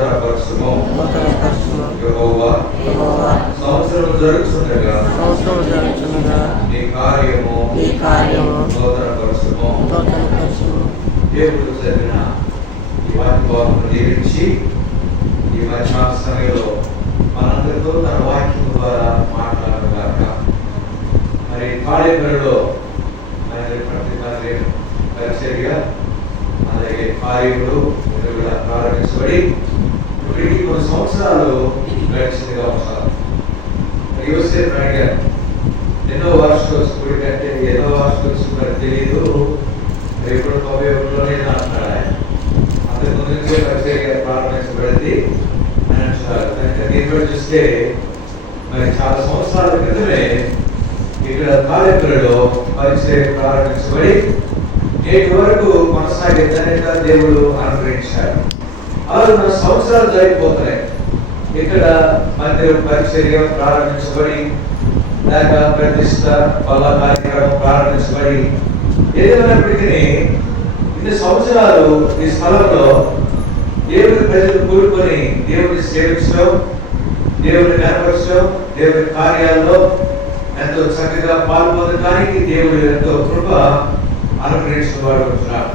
నూతనపరచుము. యెహోవా సంవత్సరం జరుగుతుండగా నీ కార్యము నూతనపరచుము. దేవుడు చదివిన ఈ వాక్య భాగమును దీవించి ఈ మధ్యాహ్న సమయంలో మనందరితో తన వాక్యం ద్వారా మాట్లాడగాక. మరి కాళేపల్లిలో పరిచర్య అలాగే కార్యములు కూడా ప్రారంభించబడి ఇప్పటికి కొన్ని సంవత్సరాలు గడిచిందిగా ఉన్నారు. యోసేపు అడిగారు, ఎన్నో వార్షికోత్సవం కంటే ఎన్నో వార్షికోత్సవం తెలియదు, ఎప్పుడు 91లోనే అంటున్నాడు ఆయన. అంతకు ముందు నుంచే పరిచర్య ప్రారంభించబడింది అని అంటున్నారు. దీన్ని కూడా చూస్తే మరి చాలా సంవత్సరాల క్రితమే ఇక్కడ కాళేపల్లిలో పరిచర్య ప్రారంభించబడి నేటి వరకు కొనసాగిందని దేవుడు అనుగ్రహించాడు. అలాగే సంవత్సరాలు జరిగిపోతున్నాయి. ఇక్కడ మందిరం పరిచర్య ప్రారంభించబడి లేక ప్రతిష్ట వల్ల కార్యక్రమం ప్రారంభించబడి ఏదైనప్పటికీ ఇన్ని సంవత్సరాలు ఈ స్థలంలో దేవుని ప్రజలు కూడుకొని దేవుని సేవించడం, దేవుని కనపరచడం, దేవుని కార్యాల్లో ఎంతో చక్కగా పాల్పొందడానికి దేవుడు ఎంతో కృప అనుగ్రహించిన వాడు ఉంటున్నాడు.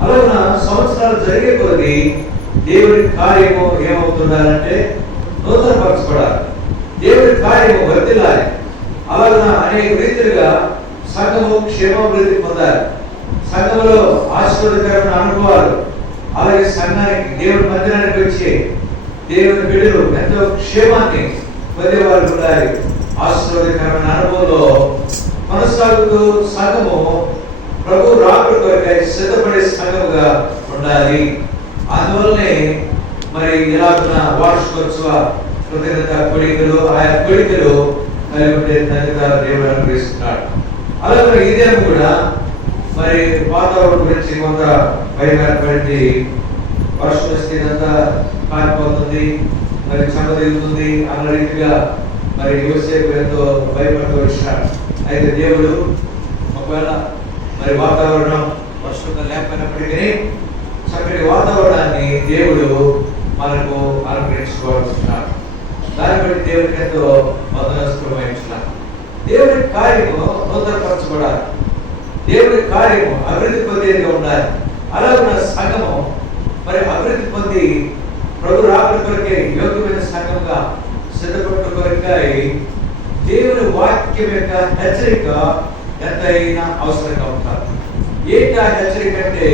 అలాగే సంవత్సరాలు జరిగే కొద్దీ దేవుని కార్యము ఏమవుతుండాలంటే నూతనపరచబడాలి, దేవుని కార్యము వర్ధిల్లాలి. అలాగే అనేక రీతిలుగా సంఘము క్షేమాభివృద్ధి పొందాలి, సంఘములో ఆశీర్వాదకరమైన అనుభవాలు, అలాగే సంఘానికి దేవుని మందిరానికి వచ్చే దేవుని బిడ్డలు ఎంతో క్షేమాన్ని పొందేవారు ఉండాలి. ఆశీర్వాదకరమైన అనుభవంలో కొనసాగుతూ సంఘము ప్రభు రాకడ కొరకై సిద్ధపడే సంఘముగా ఉండాలి. అందువల్లనే మరి ఇలాగున్న వార్షికోత్సవ కృతజ్ఞత కోరికలు ఆయా కోరికలు కలిగి ఉండే దేవుడు అనుగ్రహిస్తున్నాడు. అలాగే ఈ దినం కూడా మరి వాతావరణం గురించి కొంత భయపడి వర్షం వస్తే ఇదంతా కాలిపోతుంది, మరి చెమ్మ తిరుగుతుంది అన్న రీతిగా మరి యోసేపు ఎంతో భయపడుతూ వచ్చినాడు. అయితే దేవుడు ఒకవేళ మరి వాతావరణం వర్షంగా లేకపోయినప్పటికీ చక్కటి వాతావరణాన్ని దేవుడు మనకు అనుగ్రహించుకోవాల్సినాడు. దాన్ని బట్టి దేవుడికి ఎంతో వందనస్తులమైంచున్నాడు. దేవుడి కార్యము నూతనపరచబడాలి, దేవుడి కార్యము అభివృద్ధి పొందేదిగా ఉండాలి. అలాగే సంఘము మరి అభివృద్ధి పొంది ప్రభు రాకడ కొరకే యోగ్యమైన సంఘంగా సిద్ధపట్టు కొరకై దేవుని వాక్యం యొక్క హెచ్చరిక ఎంతైనా అవసరంగా ఉంటారు. ఏంటి ఆ హెచ్చరిక అంటే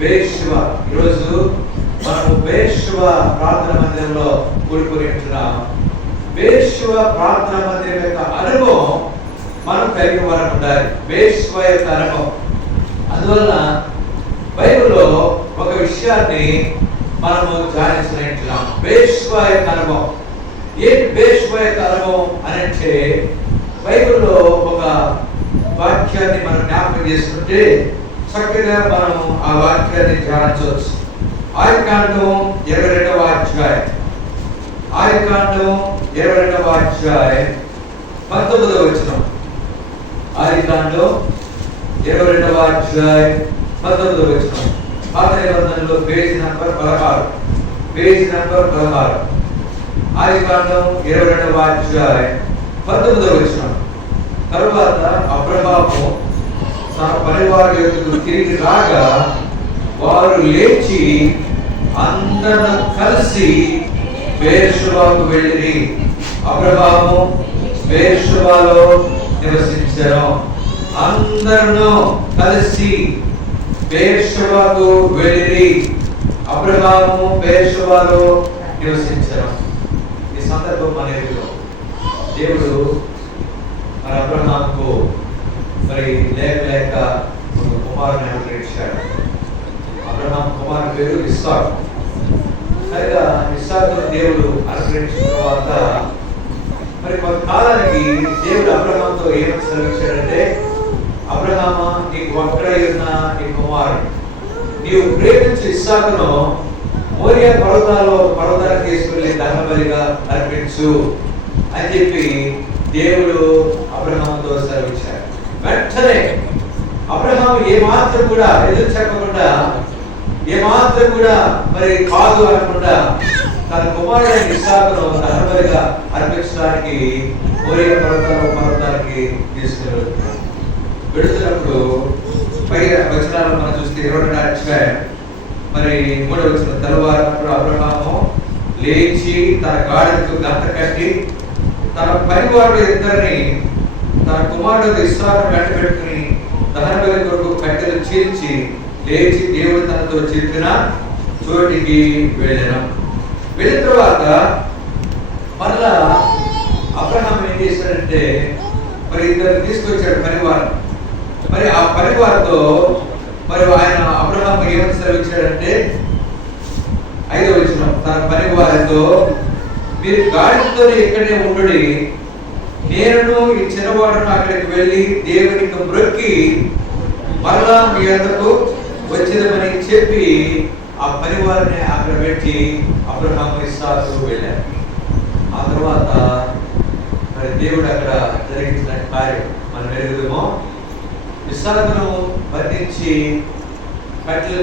బేర్షెబ. ఈరోజు మనము బేర్షెబ ప్రార్థన మందిరంలో కూడుకొని ఉంటున్నాం. బేర్షెబ ప్రార్థన మందిరం యొక్క అనుభవం మనం కలిగి వారికి ఉండాలి, బేర్షెబ యొక్క అనుభవం. అందువలన బైబిల్లో ఒక విషయాన్ని మనము ధ్యానించుకుంటున్నాం, బేర్షెబ యొక్క అనుభవం. ఏంటి బేర్షెబ యొక్క అనుభవం అని అంటే బైబిల్లో ఒక వాక్యాన్ని మనం జ్ఞాపకం చేసుకుంటే చక్కగా మనం ఆ వాక్యాన్ని ధ్యానించవచ్చు. ఆదికాండం 22వ అధ్యాయం, ఆదికాండం 22వ అధ్యాయం 19వ వచనం. ఆదికాండం 22వ అధ్యాయం 19వ వచనం. పాత నిబంధనలో పేజీ నంబర్ 16, పేజీ నంబర్ 16. ఆదికాండం 22వ అధ్యాయం 19వ వచనం. తరువాత అబ్రహాము తన పరివార యొద్దకు తిరిగి రాగా వారు లేచి అందరూ కలిసి బేర్షెబాకు వెళ్ళిరి. అబ్రహాము బేర్షెబాలో నివసించారు. అందరూ కలిసి బేర్షెబాకు వెళ్ళిరి. అబ్రహాము బేర్షెబాలో నివసించారు. ఈ సందర్భం అనేది దేవుడు మరి అబ్రహాముకు మరి లేక ఒక కుమారుని అనుగ్రహించాడు. అబ్రహాము కుమారుని పేరు ఇస్సాకు. సరిగా ఇస్సాకును దేవుడు అనుగ్రహించిన తర్వాత మరి కొంతకాలానికి దేవుడు అబ్రహాముతో ఏమని సెలవిచ్చాడంటే, అబ్రహామా, నీకు ఒక్కడై ఉన్న నీ కుమారుడు, నీవు ప్రేమించి ఇస్సాకును మోరియా పర్వతానికి తీసుకెళ్లి దహనబలిగా అర్పించు అని చెప్పి దేవుడు అబ్రహాముతో సెలవిచ్చాడు. వెంటనే అబ్రహాము ఏ మాత్రం కూడా ఎదురు చెప్పకుండా ఏమాత్రం కూడా మరి కాదు అనకుండా తన కుమారుడైన ఇస్సాకును దహనబలిగా అర్పించడానికి మోరియా పర్వతానికి తీసుకుని వెళుతున్నప్పుడు పై వచనాలను మనం చూస్తే 22వ అధ్యాయం మరి 3వ వచనం, తెల్లవారినప్పుడు అబ్రహాము లేచి తన గాడిదకు గంట కట్టి తన పనివాడు ఇద్దరిని తన కుమారుడు ఇస్సాకును వెంట పెట్టుకుని దహనబలి కొరకు కట్టెలు చీల్చి లేచి దేవుడు తనతో చెప్పిన చోటికి వెళ్ళాను. వెళ్ళిన తర్వాత మరలా అబ్రహాం ఏం చేశాడంటే మరి ఇద్దరు తీసుకొచ్చాడు పనివారు. మరి ఆ పనివారితో మరి ఆయన అబ్రహాం ఏమని సెలవిచ్చాడంటే 5వ వచనం, తన పనివారితో మీరు గాడిదతోనే ఇక్కడే ఉండుడి, నేను ఈ చిన్నవాడును అక్కడికి వెళ్ళి దేవునికి మ్రొక్కి మరలా మీ వద్దకు వచ్చిందని చెప్పి ఆ పనివారిని అక్కడ పెట్టి అబ్రహాము ఇస్సాకు వెళ్ళారు. ఆ తర్వాత మరి దేవుడు అక్కడ జరిగించిన కార్యం మనం ఎరుగుదేమో. ఇస్సాకును బంధించి కట్టెలు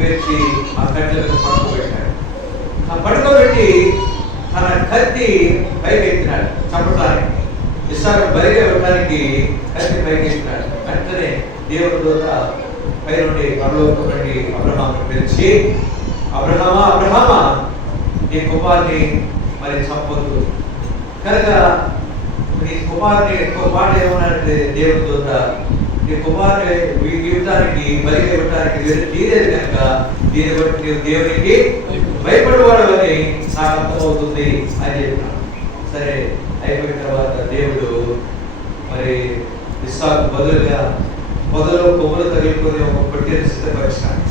పేర్చి ఆ కట్టెలను పడుకోబెట్టాడు. ఆ పడుకోబెట్టి తన కత్తి పైకెత్తినాడు చంపడానికి. ఇస్సాకు బలిగా ఇవ్వడానికి కత్తి పైకెత్తినాడు. వెంటనే దేవుడి దూత పై నుండి పరలోకం నుండి అబ్రహామును పిలిచి, అబ్రహామా అబ్రహామా, నీ కుమారుని మరి చంపొద్దు, కనుక నీ కుమారుని మాట ఏమన్నాడంటే దేవుడి దూత, నీ కుమారుని ఇవ్వడానికి బలిగా ఇవ్వడానికి తీరేది కనుక దీన్ని బట్టి నీవు దేవునికి భయపడేవాడు అని నాకు అర్థమవుతుంది అని చెప్పినాడు. సరే అయిపోయిన తర్వాత దేవుడు మరి ఇస్సాకు బదులుగా పొదలో కొమ్ములు తగిలికొని ఒక పొట్టేలు సిద్ధపరిచినాడు.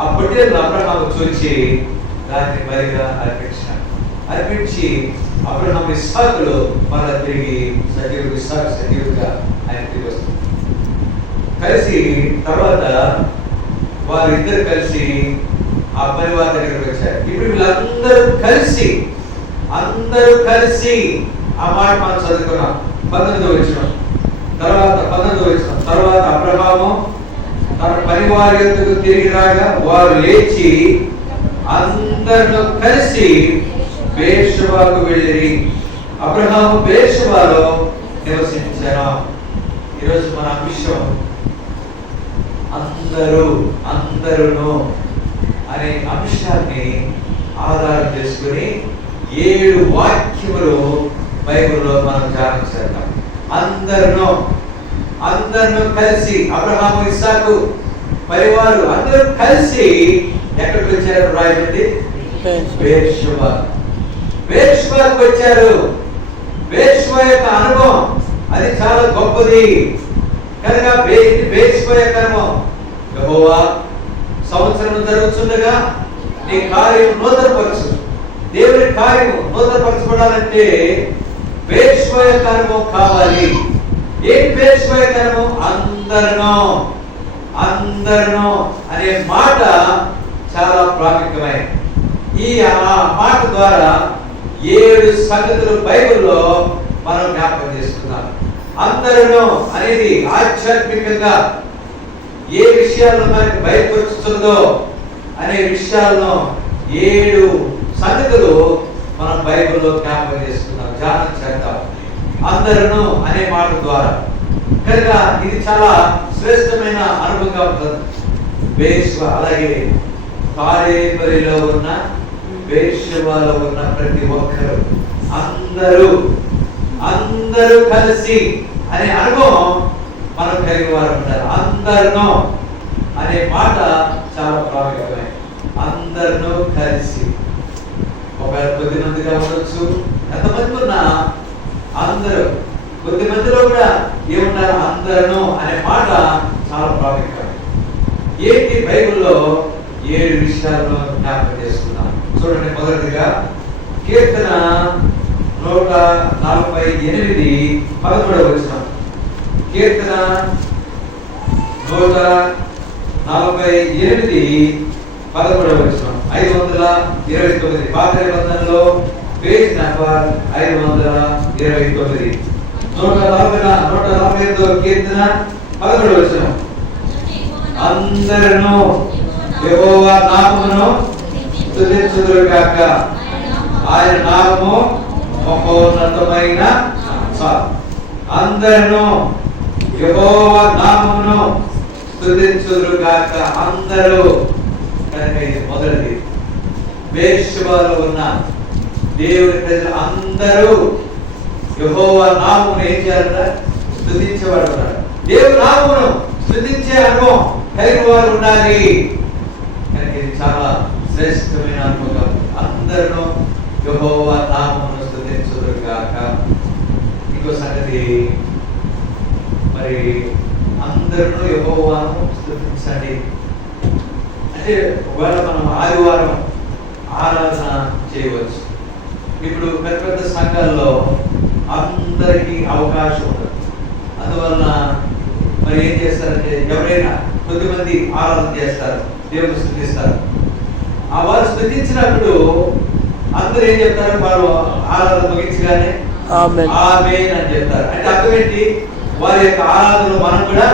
ఆ పొట్టేలు అబ్రహాము చూచి దాన్ని బలిగా అర్పించినాడు. అర్పించి అబ్రహాం ఇస్సాకులో మళ్ళా తిరిగి ఇస్సాకు సజీవుడిగా ఆయన తిరిగి వస్తుంది. కలిసి తర్వాత వారిద్దరు కలిసి ఆ పరివార దగ్గరికి వచ్చారు. ఇప్పుడు వీళ్ళందరూ కలిసి ఆ మాట మనం చదువుకున్నాం 19వ వచనం. తర్వాత అబ్రహాము తన పరివారి యొద్దకు తిరిగి రాగా వారు లేచి అందరితో కలిసి బేర్షెబాకు వెళ్ళిరి. అబ్రహాము బేర్షెబాలో నివసించారు. ఈరోజు మన అంశం అందరూ అనే అంశాన్ని ఆధారం చేసుకుని 7 వాక్యములు బైబిల్లో మనం ధ్యానం చేద్దాం. అందరూ కలిసి అబ్రహాము ఇస్సాకు పరివారు అందరూ కలిసి ఎక్కడికి వచ్చారు రాయబడింది? బేర్షెబాకు వచ్చారు. బేర్షెబా యొక్క అనుభవం అది చాలా గొప్పది కనుక బేర్షెబా యొక్క అనుభవం, యెహోవా సంవత్సరం జరుగుతుండగా నీ కార్యం నూతనపరచు. దేవుని కార్యం నూతనపరచబడాలంటే బేర్షెబా యొక్క అనుభవం కావాలి. ఏంటి బేర్షెబా యొక్క అనుభవం? అందరూ అనే మాట చాలా ప్రాముఖ్యమైనది. ఈ మాట ద్వారా 7 సంగతులు బైబిల్లో మనం జ్ఞాపకం చేసుకుందాం. అందరూ అనేది ఆధ్యాత్మికంగా ఏ విషయాలను మనకి బయటపరుస్తుందో అనే విషయాలను 7 సంగతులు మనం బైబిల్లో జ్ఞాపకం చేసుకుందాం, ధ్యానం చేద్దాం అందరూ అనే మాట ద్వారా. కనుక ఇది చాలా శ్రేష్టమైన అనుభవంగా ఉంటుంది. బేర్షెబా అలాగే కాలేబరిలో ఉన్న బేర్షెబాలో ఉన్న ప్రతి ఒక్కరు అందరూ కలిసి అనే అనుభవం మనం కలిగి వారు ఉంటారు. అందరూ అనే మాట చాలా ప్రాముఖ్యమైనది. అందరూ కలిసి ఒకవేళ కొద్ది మందిగా ఉండొచ్చు, ఎంతమంది ఉన్నా అందరూ, కొద్ది మందిలో కూడా ఏముంటారు? అందరూ అనే మాట చాలా ప్రాముఖ్యమైనది. ఏంటి బైబిల్లో 7 విషయాలను జ్ఞాపకం చేసుకున్నాం. చూడండి, మొదటిగా కీర్తన 148 11వ వచనం. కీర్తన 148 11వ వచనం. 529 పాత నిబంధనలో పేజ్ నంబర్ 529. 148వ కీర్తన 11వ వచనం. అందరూ యెహోవా నామమును స్తుతించుదురుగాక. ఆయన నామము మహోన్నతమైన. అందరూ యెహోవా నామమును స్తుతించుదురుగాక. అందరూ. కనుక ఇది మొదటిది. బేర్షెబాలో ఉన్న దేవుని ప్రజలు అందరూ యెహోవా నామమును ఏం చేయాలంట? స్తుతించేవాడు. దేవుని నామమును స్తుతించే అనుభవం కలిగిన వారు ఉండాలి. కనుక ఇది చాలా శ్రేష్టమైన అనుభవం. అందరూ యెహోవా నామమును స్తుతించుదురుగాక. ఇంకో సంగతి, మరి అందరూ యెహోవాను స్తుతించండి అంటే ఒకవేళ మనం ఆదివారం ఆరాధన చేయవచ్చు. ఇప్పుడు పెద్ద పెద్ద సంఘాల్లో అందరికీ అవకాశం ఉండదు. అందువలన మరి ఏం చేస్తారంటే ఎవరైనా కొద్దిమంది ఆరాధన చేస్తారు, దేవుని స్తుతిస్తారు. ఆ వారు స్తుతించినప్పుడు అందరూ ఏం చెప్తారు? వారు ఆరాధన ముగించగానే ఆమేన్ అని చెప్తారు. అంటే అర్థం ఏంటి? వారి యొక్క ఆరాధనలో మనం కూడా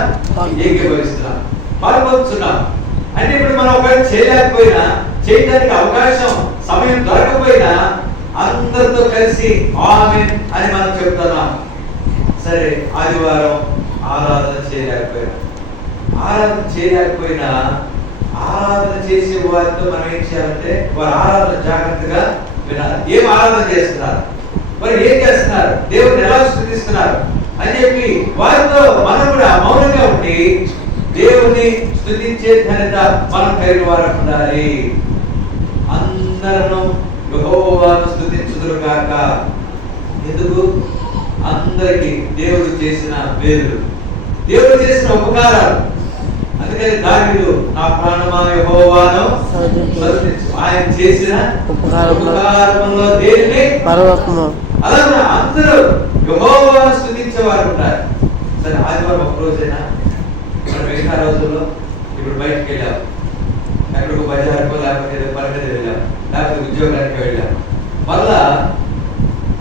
ఏకీభవిస్తున్నాం, పాల్పొందుతున్నాం. అంటే ఇప్పుడు మనం ఒకవేళ చేయలేకపోయినా, చేయడానికి అవకాశం సమయం దొరకపోయినా అందరితో కలిసి ఆమేన్ అని మనం చెప్తున్నాం. సరే, ఆదివారం ఆరాధన చేయలేకపోయినా ఆరాధన చేసే వారితో మనం ఏం చేయాలంటే వారి ఆరాధన జాగ్రత్తగా వినాలి. ఏం ఆరాధన చేస్తున్నారు, మరి ఏం చేస్తున్నారు, దేవుని ఎలా స్తుతిస్తున్నారు అని చెప్పి వారితో మనం కూడా మౌనంగా ఉండి దేవుని స్తుతించే ఘనత మనం కలిగిన వారు ఉండాలి. అందరూ యెహోవాను స్తుతించుదురుగాక. ఎందుకు? అందరికి దేవుడు చేసిన మేలులు, దేవుడు చేసిన ఉపకారాలు. అందుకని దావీదు నా ప్రాణమా యెహోవాను స్తుతించు, ఆయన చేసిన ఉపకారములో దేనిని మరవకుము. అలాగే అందరూ యెహోవాను స్తుతించేవారు ఉంటారు. సరే, ఆదివారం ఒక రోజైనా మనం మిగతా రోజుల్లో ఇప్పుడు బయటకు వెళ్ళాం, ఎక్కడికో బజారుకో లేకపోతే పని మీద వెళ్ళాం, లేకపోతే ఉద్యోగానికి వెళ్ళాం, మళ్ళా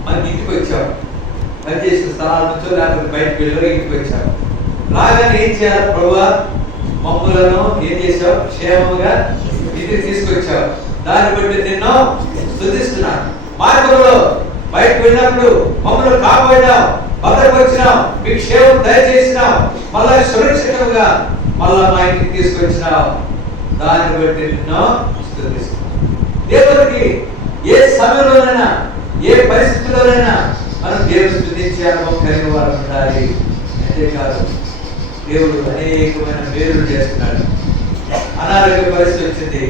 మనకి ఇంటికి వచ్చాం, పని చేసిన స్థలాల నుంచో లేకపోతే బయటకు వెళ్ళి ఇంటికి వచ్చాం. రాగానే ఏం చేయాలి? ప్రభువా మమ్ములను ఏం చేసావు? క్షేమంగా ఇంటికి తీసుకొచ్చావు, దాన్ని బట్టి నిన్ను స్తుతిస్తున్నాను. మార్గంలో బయటకు వెళ్ళినప్పుడు మమ్మల్ని కాపాడినావు, భద్రపరిచినావు, మీ క్షేమం దయచేసినావు, మళ్ళా సురక్షితంగా మళ్ళా మా ఇంటికి తీసుకొచ్చినావు, దాన్ని బట్టి నిన్ను స్తుతిస్తున్నాను. దేవుడికి ఏ సమయంలోనైనా ఏ పరిస్థితుల్లోనైనా మనం దేవుని స్తుతించే అనుభవం కలిగిన వారు ఉండాలి. అంతేకాదు, దేవుడు అనేకమైన మేలులు చేస్తున్నాడు. అనారోగ్య పరిస్థితి వచ్చింది,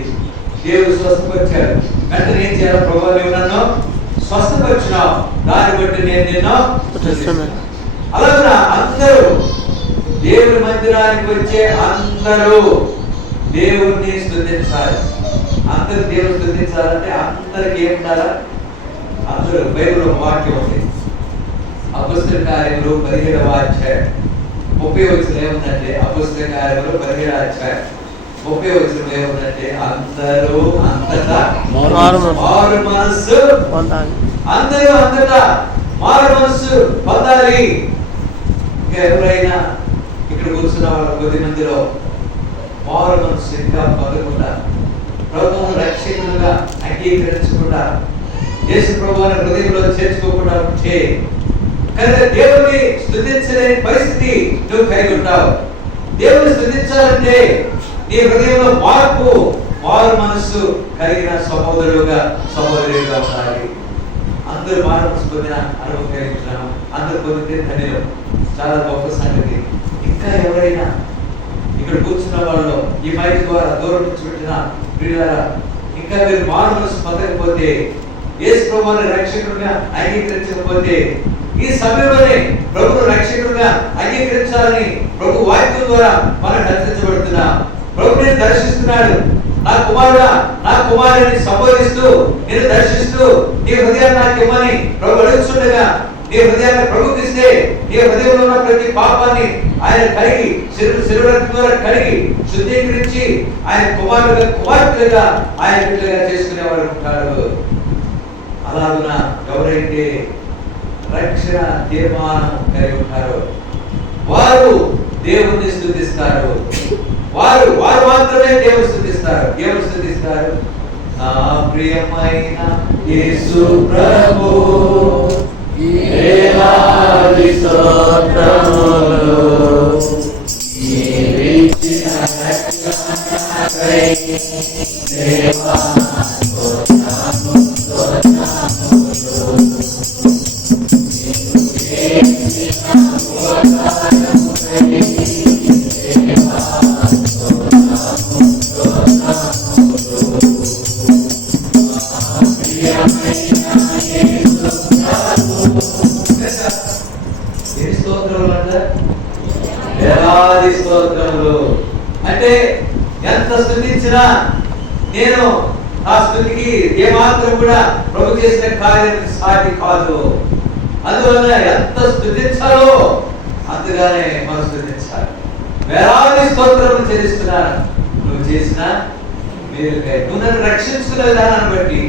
దేవుడు స్వస్థపరిచాడు. వెంటనే ఏం చేయాలి? ప్రభువా నీవు నన్ను స్వస్థపరిచినావు, దాన్ని బట్టి నేను నిన్ను స్తుతిస్తున్నాను. అలాగే అందరూ దేవుని మందిరానికి వచ్చే అందరూ దేవుణ్ణి స్తుతించాలి. అందరూ దేవుని స్తుతించాలంటే అందరికి ఏం ఉండాలా? అందరూ బైబిల్ ఒక వాక్యం ఉంది, అపొస్తలుల కార్యములు 17వ అధ్యాయం 30వ వచనం ఏముందంటే, అపొస్తలుల కార్యములు 17వ అధ్యాయం 30వ వచనం ఏముందంటే, అందరూ అంతటా మారు మనస్సు పొందాలి. అందరూ అంతటా మారు మనస్సు పొందాలి. ఇంకా ఎవరైనా ఇక్కడ కూర్చున్న వాళ్ళ కొద్ది మందిలో మారు మనస్సు ఇంకా పొందకుండా, ప్రభువును రక్షకులుగా అంగీకరించకుండా, యేసు ప్రభువుని హృదయంలో చేర్చుకోకుండా ఉంటే కనుక దేవుని స్తుతించలేని పరిస్థితి నువ్వు కలిగి ఉంటావు. దేవుని స్తుతించాలంటే నీ హృదయంలో మారు మనస్సు కలిగిన సహోదరుడుగా సహోదరుడుగా ఉండాలి. అందరూ మారు మనస్సు పొందిన అనుభవం కలిగించాము, అందరూ పొందితే ధన్యులు. చాలా గొప్ప సంగతి. ఇంకా ఎవరైనా ఇక్కడ కూర్చున్న వాళ్ళు ఈ మైక్ ద్వారా దూరం నుంచి పెట్టిన ప్రియులారా, ఇంకా మీరు మారు మనస్సు పొందకపోతే, యేసు ప్రభువుని రక్షకుడిగా అంగీకరించకపోతే, ఈ సమయంలోనే ప్రభువును రక్షకుడిగా అంగీకరించాలని ప్రభు వాక్యం ద్వారా మనం హెచ్చరించబడుతున్నాం. ప్రభు నేను దర్శిస్తున్నాడు, నా కుమారుడా నా కుమారుని సంబోధిస్తూ నేను దర్శిస్తూ నీ హృదయాన్ని నాకు ఇవ్వని ప్రభు అడుగుతుండగా, నీ హృదయాన్ని ప్రభుకి ఇస్తే నీ హృదయంలో ఉన్న ప్రతి పాపాన్ని ఆయన కడిగి శిలువ ద్వారా కడిగి శుద్ధీకరించి ఆయన కుమార్తెలుగా ఆయన బిడ్డలుగా చేసుకునేవాడు ఉంటాడు. అలాగున ఎవరైతే రక్షణ తీర్మానం కలిగి ఉంటారో వారు దేవుణ్ణి స్తుతిస్తారు. వారు మాత్రమే దేవుని స్తుతిస్తారు. స్తుతిస్తారు. ఎవరు స్తుతిస్తారు? నా ప్రియమైన యేసు ప్రభు వేలాది స్తోత్రములు నీవిచ్చిన రక్షణకై దేవా స్తోత్రము స్తోత్రములు వేలాది స్తోత్రములు. అంటే ఎంత స్తుతించినా నేను ఆ స్తుతికి ఏమాత్రం కూడా ప్రభు చేసిన కార్యం సాటి కాదు. అందువల్ల ఎంత స్తుతించాలో అంతగానే మనం స్తుతించాలి. వేలాది స్తోత్రములు చెల్లిస్తున్నాను నువ్వు చేసిన మేలుకై, నువ్వు నన్ను రక్షించుకున్న విధానాన్ని బట్టి,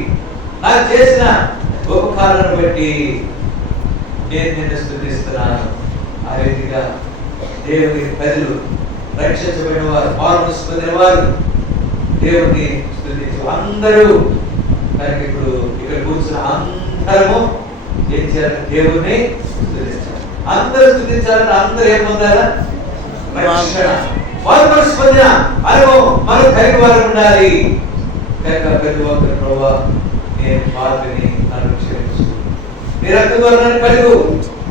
నాకు చేసిన ఉపకారాన్ని బట్టి నేను నిన్ను స్తుతిస్తున్నాను. ఆ రీతిగా దేవుని ప్రజలు, రక్షించబడిన వారు, మార్పు పొందిన వారు దేవుని స్తుతించు అందరూ. కనుక ఇప్పుడు ఇక్కడ కూర్చున్న అందరము ఏం చేయాలి? దేవుని స్తుతించాలి. అందరూ స్తుతించాలని అందరూ ఏం పొందాలా? రక్షణ. వారు మనసు పొందిన అనుభవం మనం కలిగి వారు ఉండాలి. కనుక ప్రతి ఒక్కరు ప్రభువా నేను పాపిని, నన్ను క్షమించు, నీ రక్తం ద్వారా నన్ను కలుగు,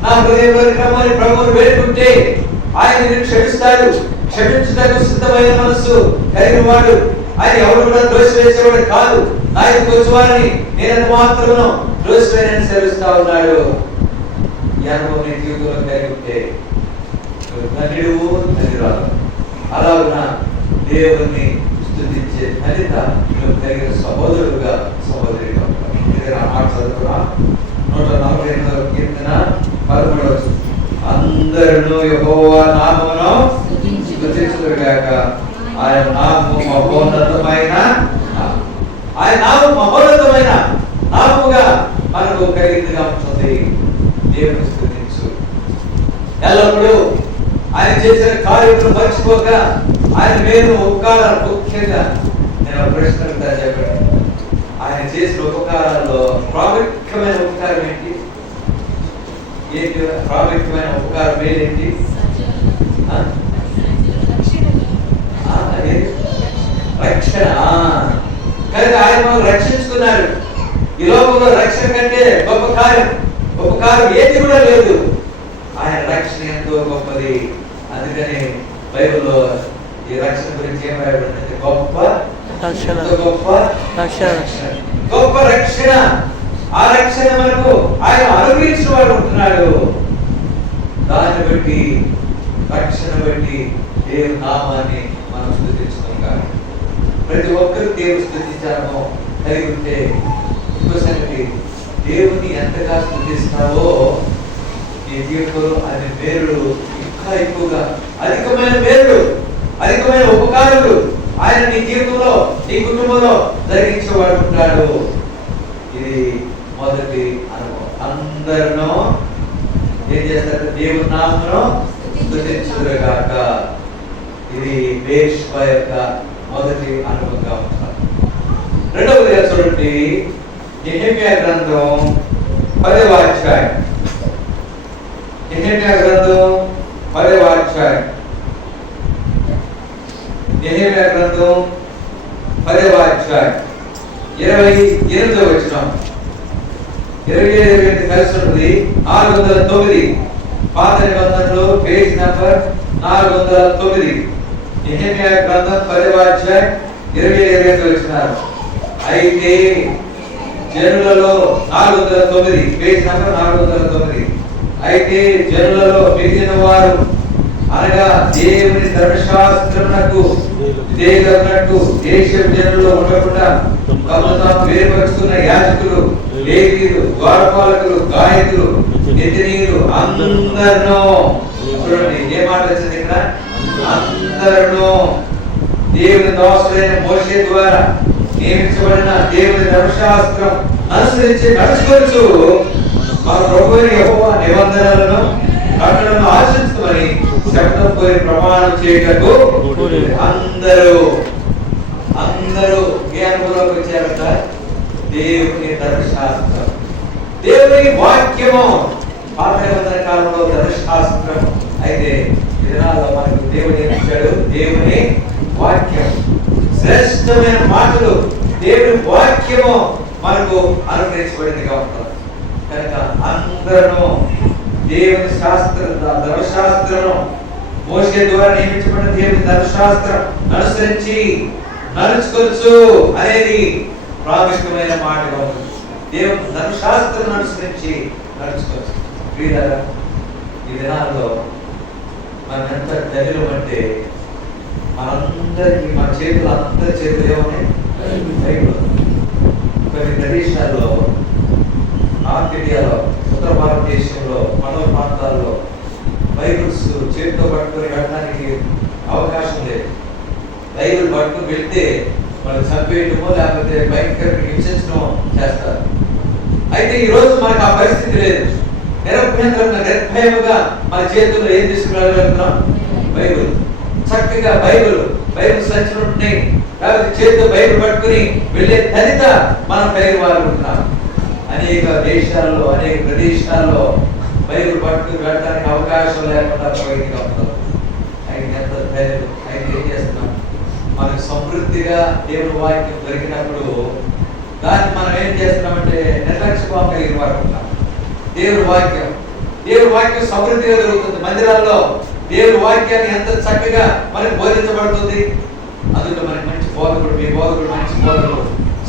నా హృదయంలోని క్రమాన్ని ప్రభువును వేడుకుంటే ఆయన నిన్ను క్షమిస్తాడు. క్షమించుటకు సిద్ధమైన మనస్సు కలిగిన వాడు ఆయన ఎవరు కూడా దోషివేసేవాడు కాదు. నా యొక్క వచ్చేవారిని నేను మాత్రము దోషివేనని సెలవిస్తా ఉన్నాడు. ఈ అనుభవం నీ జీవితంలో కలిగి ఉంటే ధన్యుడు, ధన్యురాలు. అలాగున దేవుని స్తుతించే ఫలిత నువ్వు కలిగిన సహోదరుడుగా, సహోదరిగా ఉంటావు. ఇది నా మాట చదువుకున్నా 148వ కీర్తన 13వ వచనం. అందరూ యెహోవా నామమును స్తుతించుదురుగాక. ఆయన నామము మహోన్నతమైన, ఆయన నామము మహోన్నతమైన నామముగా మనకు కలిగిందిగా ఉంటుంది. దేవుని స్తుతించు. ఎల్లప్పుడూ ఆయన చేసిన కార్యములను మర్చిపోక ఆయన మేలు ఉపకారాలు, ముఖ్యంగా నేను ప్రశ్న చెప్పండి, ఆయన చేసిన ఉపకారాల్లో ప్రాముఖ్యమైన ఉపకారం ఏంటి? ఏంటి ప్రాముఖ్యమైన ఉపకారం ఏంటి? రక్షణ. కనుక ఆయన మనం రక్షించుకున్నారు. ఈ లోకంలో రక్షణ కంటే గొప్ప కార్యం, ఉపకారం ఏది కూడా లేదు. ఆయన రక్షణ ఎంతో గొప్పది. అందుకని బైబిల్లో ఈ రక్షణ గురించి ఏం రాయబడిందంటే గొప్ప రక్షణ, గొప్ప రక్షణ, గొప్ప రక్షణ. ఆ రక్షణ మనకు ఆయన అనుగ్రహించిన వాడు ఉంటున్నాడు. దాన్ని బట్టి, రక్షణ బట్టి దేవుని నామాన్ని మనం స్తుతించుకుంటాం. ప్రతి ఒక్కరు దేవుని స్తుతించామో కలిగి ఉంటే, ఇంకో సంగతి, దేవుని ఎంతగా స్తుతిస్తావో నీ జీవితంలో ఆయన మేలులు ఇంకా ఎక్కువగా, అధికమైన మేలులు, అధికమైన ఉపకారాలు ఆయన నీ జీవితంలో, నీ కుటుంబంలో జరిగించేవాడు ఉంటాడు. ఇది మొదటి అనుభవం. అందరూ ఏం చేస్తారు? దేవుని నామమును స్తుతించుదురుగాక. ఇది వేశ్వ యొక్క మొదటి అనుభవంగా ఉంటారు. రెండవదిగా చూడండి, యెహెమ్యా గ్రంథం 10వ అధ్యాయం. యెహెమ్యా గ్రంథం 10వ అధ్యాయం. యెహెమ్యా గ్రంథం 10వ అధ్యాయం 28వ వచనం. 27 కలిసి ఉంటుంది. 409 పాత నిబంధనలో పేజ్ నంబర్ 409. యెహెమ్యా గ్రంథం 10వ అధ్యాయం 28వ వచనం. అయితే జనులలో 409 పేజ్ నంబర్ 409. అయితే జనులలో మిగిలిన వారు, అనగా దేవుని ధర్మశాస్త్రమునకు విధేయులైనట్టు దేశం జనుల్లో ఉండకుండా తమను తాము వేరుపరుచుకున్న యాజకులు, లేవీయులు, ద్వారపాలకులు, గాయకులు, నితినీయులు అందరూ, చూడండి ఏ మాట వచ్చింది ఇక్కడ, అందరూ దేవుని దాసుడైన మోషే ద్వారా నియమించబడిన దేవుని ధర్మశాస్త్రం అనుసరించి నడుచుకోవచ్చు మన ప్రభువైన యెహోవా నిబంధనలను, కట్టడలను ఆశించమని శబ్దం పోయి ప్రమాణం చేయటకు అందరూ. అందరూ ఏ అనుభవంలోకి వచ్చారంట? దేవుని ధర్మశాస్త్రం, దేవుని వాక్యము. పాత నిబంధన కాలంలో ధర్మశాస్త్రం అయితే ఈ దినాల్లో మనకు దేవుడు ఏమి ఇచ్చాడు? దేవుని వాక్యం, శ్రేష్టమైన మాటలు, దేవుని వాక్యము మనకు అనుగ్రహించబడిందిగా ఉంటుంది. కనుక అందరూ దేవుని శాస్త్రం, ధర్మశాస్త్రం, మోషే ద్వారా నియమించబడిన దేవుని ధర్మశాస్త్రం అనుసరించి నడుచుకోవచ్చు అనేది ప్రాముఖ్యమైన మాటగా ఉంటుంది. దేవుని ధర్మశాస్త్రం అనుసరించి నడుచుకోవచ్చు. ప్రియులారా, ఈ దినాల్లో మనం ఎంత ధైర్యం అంటే మనందరికీ, మన చేతులు అందరి చేతులు ఏమన్నాయి? బైబిల్. కొన్ని ప్రదేశాల్లో, నార్త్ ఇండియాలో, ఉత్తర భారతదేశంలో, మనవ ప్రాంతాల్లో బైబిల్స్ చేతితో పట్టుకొని వెళ్ళడానికి అవకాశం లేదు. బైబిల్ పట్టుకుని వెళ్తే వాళ్ళు చంపేయటమో లేకపోతే భయంకరంగా హింసించడం చేస్తారు. అయితే ఈ రోజు మనకు ఆ పరిస్థితి లేదు. నిరభ్యంతరంగా, నిర్భయముగా మన చేతుల్లో ఏం తీసుకురాగలుగుతున్నాం? బైబిల్. చక్కగా బైబిల్ సంచులు ఉంటున్నాయి. కాబట్టి చేతితో బైబిల్ పట్టుకుని వెళ్ళే ధనిత మనం కలిగి వారుకుంటున్నాం. అనేక దేశాల్లో, అనేక ప్రదేశాల్లో బైబిల్ పట్టుకుని వెళ్ళడానికి అవకాశం లేకుండా పోయింది. అయితే ఎంత ధైర్యం. అయితే ఏం చేస్తున్నాం? మనకు సమృద్ధిగా దేవుని వాక్యం దొరికినప్పుడు దాన్ని మనం ఏం చేస్తున్నామంటే నిర్లక్ష్యం కలిగి వాడుకుంటాం. దేవుని వాక్యం సమృద్ధిగా దొరుకుతుంది. మందిరాల్లో దేవుని వాక్యాన్ని ఎంత చక్కగా మనకు బోధించబడుతుంది. అందులో మనకి మంచి బోధకుడు, మీ బోధకుడు మంచి బోధకుడు,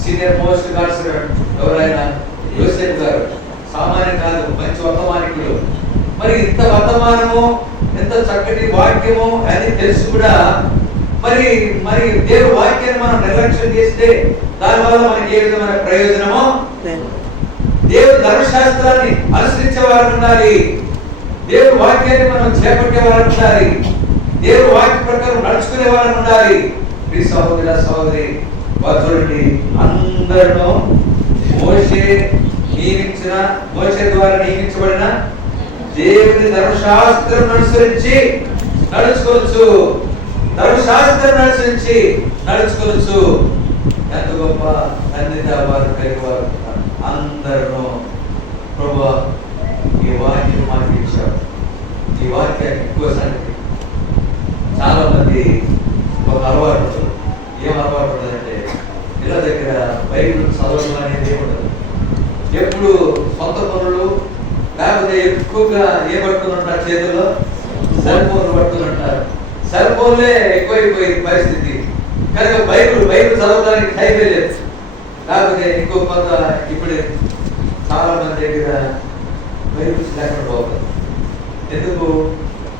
సీనియర్ మోస్ట్ గాడ్స్ ఎవరైనా యోసేపు గారు సామాన్యం కాదు, మంచి వర్తమానికులు. మరి ఇంత వర్తమానము, ఎంత చక్కటి వాక్యము అని తెలిసి కూడా మరి దేవుని వాక్యాన్ని మనం నిర్లక్ష్యం చేస్తే దానివల్ల మనకి ఏ విధమైన ప్రయోజనమో. దేవుని ధర్మశాస్త్రాన్ని అనుసరించే వారు ఉండాలి. దేవుని వాక్యాన్ని మనం చేపట్టే వారు ఉండాలి. దేవుని వాక్య ప్రకారం నడుచుకునే వారు ఉండాలి. ప్రియ సహోదర సహోదరి, వారు చూడండి, అందరూ మోషే ద్వారా నియమించబడిన దేవుని ధర్మశాస్త్రం అనుసరించి నడుచుకోవచ్చు. ఎంత గొప్ప ధన్యత వారు కలిగి వారు. అందరూ ప్రభువా ఈ వాక్యం మాకు ఇచ్చారు. ఈ వాక్యాన్ని ఎక్కువ సంగతి చాలా మంది ఒక అలవాటు, ఏం అలవాటు ఉంటుందంటే ఇళ్ళ దగ్గర బైబిల్ చదవడం అనేది ఏముండదు. ఎప్పుడు సొంత పనులు, లేకపోతే ఎక్కువగా ఏ పట్టుకుని చేతుల్లో సెల్ ఫోన్లు పట్టుకుని సెల్ ఫోన్లే ఎక్కువైపోయింది పరిస్థితి. కనుక బైబిల్ చదవడానికి టైం లేదు. లేకపోతే ఇంకో కొంత ఇప్పుడు చాలా మంది దగ్గర బైబిల్స్ లేకుండా పోతుంది. ఎందుకు?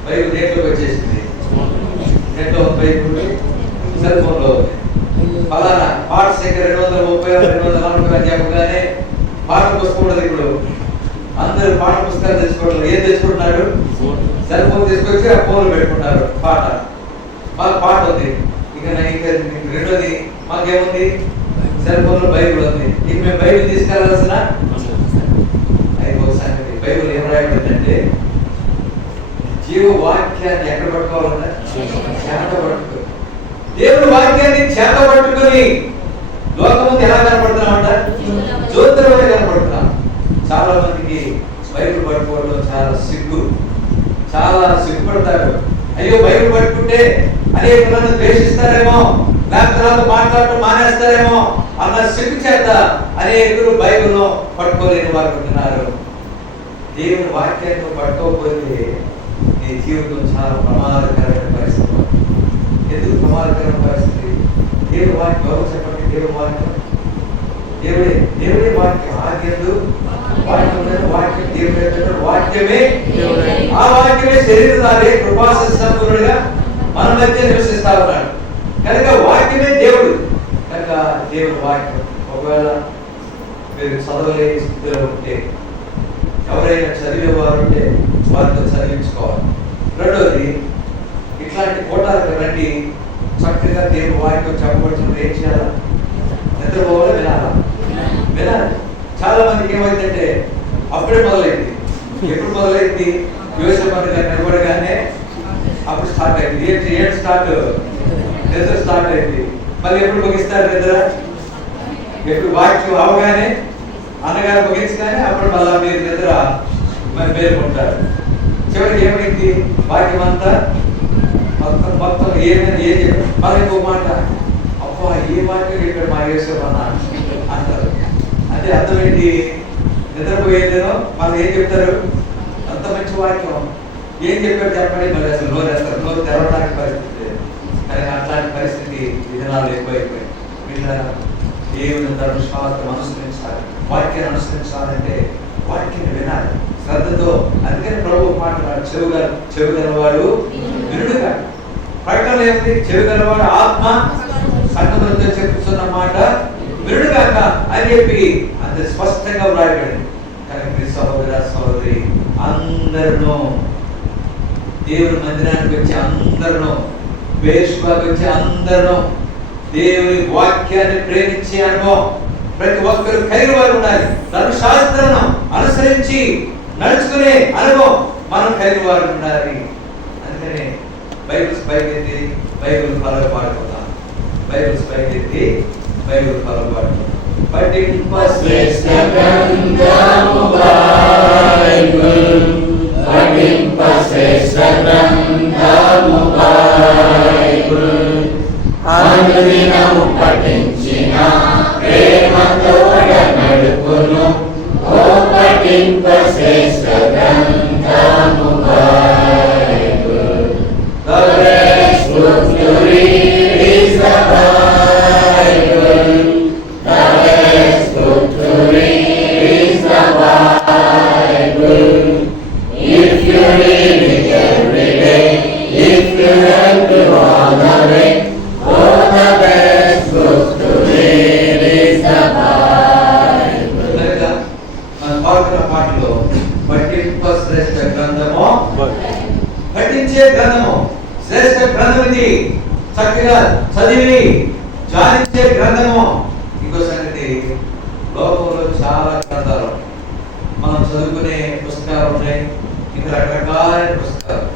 బైబిల్ నెట్లోకి వచ్చేసింది. నెట్లో బైబిల్ సెల్ ఫోన్లో ఉంది. ఫలానా పాట సంఖ్య 230, 240 అని చెప్పగానే పాఠ పుస్తకం ఉండదు. ఇప్పుడు అందరూ పాఠ పుస్తకాలు తెచ్చుకోవడం. ఏం తెచ్చుకుంటున్నారు? సెల్ ఫోన్ తీసుకొచ్చి ఆ ఫోన్లు పెట్టుకుంటారు. మాకు పాట ఉంది. ఇక రెండోది మాకేముంది? సెల్ ఫోన్ లో బైబిల్ ఉంది. ఇక మేము బైబిల్ తీసుకెళ్లాల్సిన సంగతి. బైబిల్ ఏం రాయబడిందంటే జీవ వాక్యాన్ని ఎక్కడ పట్టుకోవాలంటే చేత పట్టుకో. దేవుని వాక్యాన్ని చేత పట్టుకొని లోకం ఎలా కనపడుతున్నామంట? జ్యోతిలోనే కనపడుతున్నాం. చాలా మందికి బైబిల్ పట్టుకోవడం చాలా సిగ్గుపడతారు. అయ్యో బైబిల్ పట్టుకుంటే అనేక మంది ద్వేషిస్తారేమో, లేకపోతే మాట్లాడటం మానేస్తారేమో అన్న సిగ్గు చేత అనేకులు బైబిల్ పట్టుకోలేని వారు ఉంటున్నారు. దేవుని వాక్యాన్ని పట్టుకోకపోతే నీ జీవితం చాలా ప్రమాదకరమైన పరిస్థితి. ఎందుకు ప్రమాదకరమైన పరిస్థితి? దేవుని వాక్యం ఎవరు చెప్పండి? దేవుడే వాక్యం. ఆద్యందు వాక్యం దేవుడు, వాక్యమే ఆ వాక్యమే శరీరధారి కృపాస సంపూర్ణుడిగా మన మధ్య నివసిస్తా ఉన్నాడు. కనుక వాక్యమే దేవుడు. కనుక దేవుడు వాక్యం. ఒకవేళ మీరు చదవలేని స్థితిలో ఉంటే, ఎవరైనా చదివేవారు ఉంటే వారితో చదివించుకోవాలి. రెండోది, ఇట్లాంటి కోటాలకు రండి, చక్కగా దేవుడు వాక్యం చెప్పబడుతున్నది ఏం చేయాలా? నిద్రపోవాలా? వినాలి. చాలా మందికి ఏమైందంటే అప్పుడే మొదలైంది. ఎప్పుడు మొదలైంది? యోసేపు గారు నిలబడగానే అప్పుడు స్టార్ట్ అయింది. ఏంటి స్టార్ట్? నిద్ర స్టార్ట్ అయింది. మళ్ళీ ఎప్పుడు ముగిస్తారు నిద్ర? ఎప్పుడు వాక్యం అవగానే అన్నగారు ముగించగానే అప్పుడు మళ్ళా మీరు నిద్ర మరి మేలుకుంటారు. చివరికి ఏమైంది? వాక్యం అంతా మొత్తం ఏమైనా ఏం చెప్పారు? మళ్ళీ ఇంకో మాట, అబ్బా ఏ వాక్యం చెప్పాడు మా యేసయ్య అంటారు. అంటే అర్థం ఏంటి? నిద్రపోయేదేనో మళ్ళీ ఏం చెప్తారు? అంత మంచి వాక్యం ఏం చెప్పారు చెప్పండి, మళ్ళీ అసలు నోరేస్తారు, నోరు తెరవడానికి పరిస్థితి. కానీ అట్లాంటి పరిస్థితి విధానాలు ఎక్కువైపోయాయి. వీళ్ళ దేవుని ధర్మశాస్త్రం అనుసరించాలి, వాక్యాన్ని అనుసరించాలంటే వాక్యాన్ని వినాలి శ్రద్ధతో. అందుకని ప్రభు మాట్లాడు, చెవిగలవాడు వినుడుగా. ప్రకటన ఏమిటి? చెవిగలవాడు ఆత్మ సంగతులతో చెప్పుతున్న మాట వినుడుగాక అని చెప్పి అంత స్పష్టంగా వ్రాయబడింది. కానీ సహోదర సహోదరి అందరూ దేవుని మందిరానికి వచ్చి అందరూ వేశ్వాకి వచ్చి అందరూ దేవుని వాక్యాన్ని ప్రేమించే అనుభవం ప్రతి ఒక్కరు కలిగి వారు ఉండాలి. ధర్మశాస్త్రం అనుసరించి నడుచుకునే అనుభవం మనం కలిగి వారు ఉండాలి. అందుకనే బైబిల్స్ పైకెత్తి బైబిల్ ఫలం పాడుకుందాం. బైబిల్స్ పైకెత్తి బైబిల్ ఫలం పాడుకుందాం. పఠింప శ్రేష్ఠ గ్రంథము బైబిల్, పఠింప శ్రేష్ఠ గ్రంథము బైబిల్, అనుదినము పఠించిన ప్రేమతోడ నడుపును. ఓ పఠింప శ్రేష్ఠ గ్రంథము Bible. The best book to read is the Bible. The best book to read is the Bible. If you read it every day, if you learn to honor it, oh, the best book to read is the Bible. మన పాడుతున్న పాటలో పఠింప శ్రేష్ఠ గ్రంథము, పఠించే గ్రంథము శ్రేష్ఠ గ్రంథం ఇది. చక్కగా చదివి జానించే గ్రంథము. ఇంకో సంగతి, లోకంలో చాలా గ్రంథాలు మనం చదువుకునే పుస్తకాలు ఉన్నాయి, ఇంకా రకరకాల పుస్తకాలు.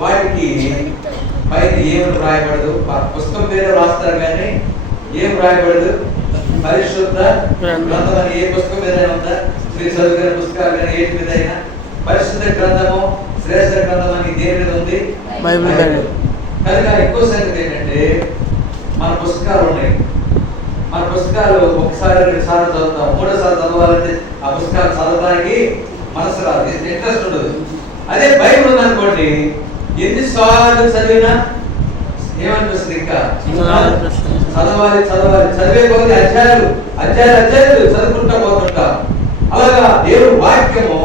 వాటికి పైన ఏమి రాయబడదు, పుస్తకం పేరు రాస్తారు కానీ ఏం రాయబడదు. పరిశుద్ధ గ్రంథం అని ఏ పుస్తకం మీద ఉందా? మీరు చదువుకునే పుస్తకాలు కానీ ఏటి మీద అయినా పరిశుద్ధ గ్రంథము శ్రేష్ఠ గ్రంథం అని దేని మీద ఉంది? బైబిల్. కనుక ఎక్కువ సంగతి ఏంటంటే మన పుస్తకాలు ఉన్నాయి. మన పుస్తకాలు ఒకసారి 2 సార్లు చదువుతాం, 3వ సారి చదవాలంటే ఆ పుస్తకాలు చదవడానికి మనసు రాదు, ఇంట్రెస్ట్ ఉండదు. అదే బైబిల్ ఉందనుకోండి, ఎన్నిసార్లు చదివినా ఏమనిపిస్తుంది? ఇంకా చదవాలి చదవాలి, చదివే కొద్ది అధ్యాయాలు చదువుకుంటా పోతుంటాం. అలాగా దేవుడి వాక్యము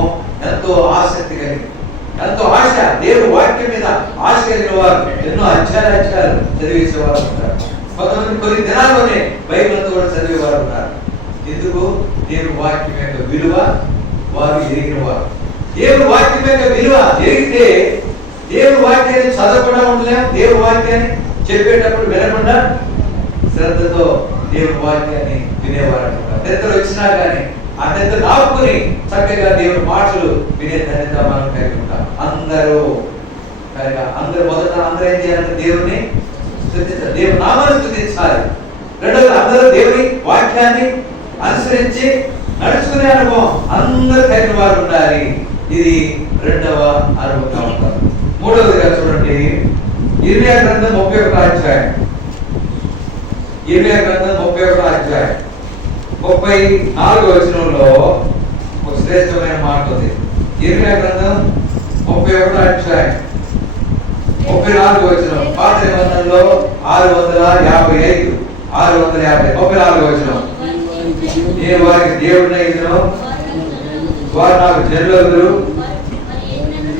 ఎంతో ఆసక్తి కలిగి, ఎంతో ఆశ, దేవుడి వాక్యం మీద ఆశ కలిగిన వారు ఎన్నో అధ్యాయాలు చదివేసేవారు ఉంటారు. కొంతమంది కొన్ని దినాల్లోనే బైబిల్ అంతా కూడా చదివేవారు ఉన్నారు. ఎందుకు? దేవుడి వాక్యం యొక్క విలువ వారు ఎరిగిన వారు. దేవుడి వాక్యం యొక్క విలువ ఎరిగితే దేవుడి వాక్యాన్ని చదవకుండా ఉండలేం, దేవుడి వాక్యాన్ని చెప్పేటప్పుడు వినకుండా శ్రద్ధతో దేవుడి వాక్యాన్ని వినేవారు. నిద్ర వచ్చినా కానీ ఆ నిద్ర ఆపుకుని చక్కగా దేవుడి మాటలు వినే ధన్యత మనం కలిగి ఉంటాం. అందరూ మొదట అందరూ ఏం చేయాలంటే దేవుడిని స్తుతించాలి, దేవుడి నామాన్ని స్తుతించాలి. రెండోది అందరూ దేవుని వాక్యాన్ని అనుసరించి నడుచుకునే అనుభవం అందరూ కలిగిన వారు ఉండాలి. ఇది రెండవ అనుభవంగా ఉంటారు. మూడవదిగా చూడండి, ఇర్మియా గ్రంథం 31వ అధ్యాయం. ఇర్మియా గ్రంథం 31వ అధ్యాయం 34వ వచనంలో ఒక శ్రేష్టమైన మాట ఉంది. ఇర్మియా గ్రంథం 31వ అధ్యాయం 34వ వచనం. పాత నిబంధనలో 655 34వ వచనం. నేను వారికి దేవుడినైదును, వారు నాకు జనులగుదురు,